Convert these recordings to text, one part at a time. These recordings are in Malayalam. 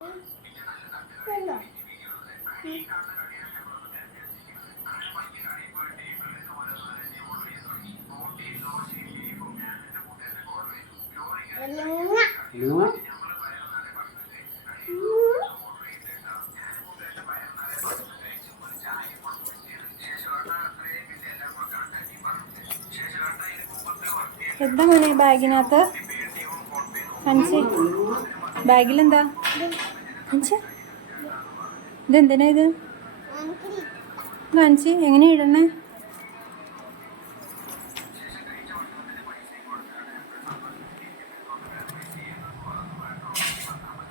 എന്താ മോനെ ബാഗിനകത്ത്? കാണിച്ച് ബാഗിലെന്താ കാണിച്ച്? ഇതെന്തിനാ ഇത്? കാണിച്ച് എങ്ങനെയാ ഇടണേ?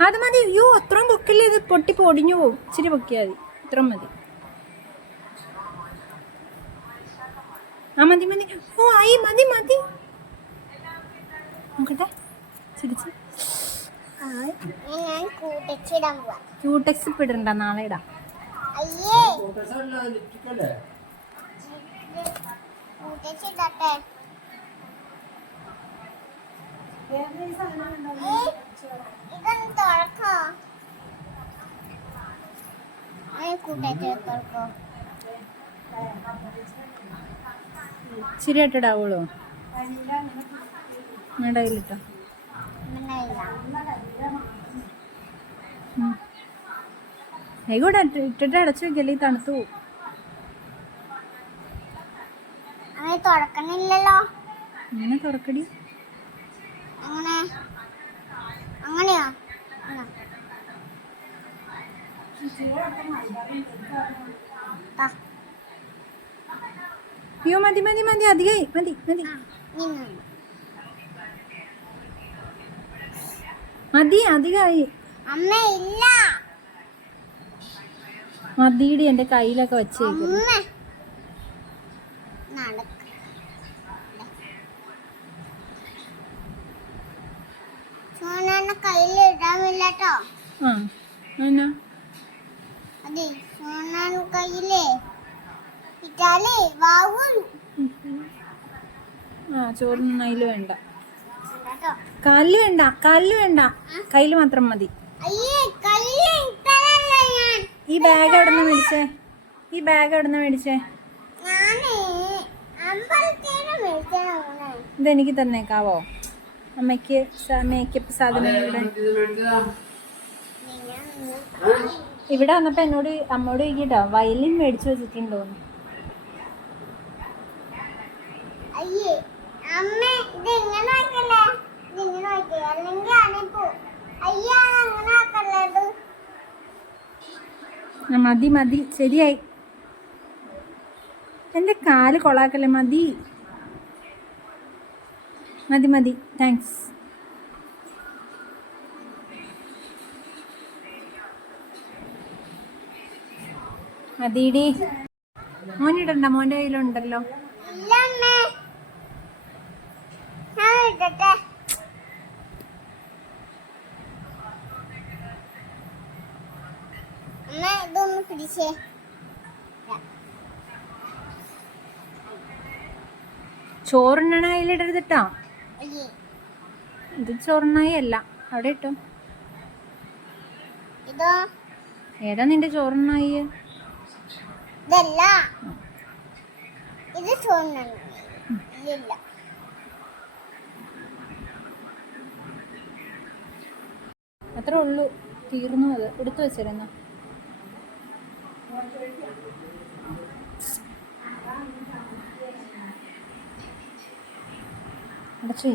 അത് മതി. അയ്യോ അത്രയും പൊക്കില്ലേ, ഇത് പൊട്ടി പൊടിഞ്ഞു പോവും. ഇച്ചിരി പൊക്കിയാൽ മതി, ഇത്രയും മതി. ആ മതി മതി. ഓ ആയി, മതി മതി. നോക്കട്ടെ ചിരിച്ച്. ക്യൂടെക്സ് ഇപ്പം ഇടണ്ട, നാളെ ഇടാം. ശരിയായിട്ടിടാവുള്ളൂ. ഇടയിലിട്ടോ. കൂടെ ഇട്ടിട്ട് അടച്ചു വെക്കല്ലേ, തണുത്തു പോവും. അങ്ങനെ തുറക്കടി. അയ്യോ മതി മതി മതി, അധികമായി, മതി മതി മതി, അധികമായി. മതിയുടെ എൻ്റെ കയ്യിലൊക്കെ വെച്ചേക്കും. കയ്യിലിടാമില്ലട്ടോ. ചോറിന് അതിൽ വേണ്ട, കാലില് വേണ്ട, കാലില് വേണ്ട, കയ്യില് മാത്രം മതി. ഈ ബാഗ് എവിടെ നിന്ന് മേടിച്ചേ? ഈ ബാഗ് എവിടെ നിന്ന് മേടിച്ചേ? ഇതെനിക്ക് തന്നേക്കാവോ? അമ്മയ്ക്ക് മേക്കപ്പ് സാധനങ്ങളുടെ ഇവിടെ വന്നപ്പോ എന്നോട് അമ്മോട് ചോദിക്കട്ടോ, വയലിൻ മേടിച്ചു വെച്ചിട്ടുണ്ടോന്ന്. മതി മതി, ശരിയായി. എൻ്റെ കാല് കൊളാക്കല്ലേ, മതി മതി മതി, താങ്ക്സ്. മതിടി. മോനിടണ്ട, മോൻ്റെ കയ്യിലുണ്ടല്ലോ. ചോറുണ്ണണ കയ്യിലിടരുതിട്ടോ. ഇത് ചോറുണ്ണായി അല്ല, അവിടെ ഇട്ടോ. ഏതാ നിന്റെ ചോറുണ്ണായി? അത്രേ ഉള്ളൂ, തീർന്നു. അത് എടുത്തു വെച്ചിരുന്നു. അടച്ചേ.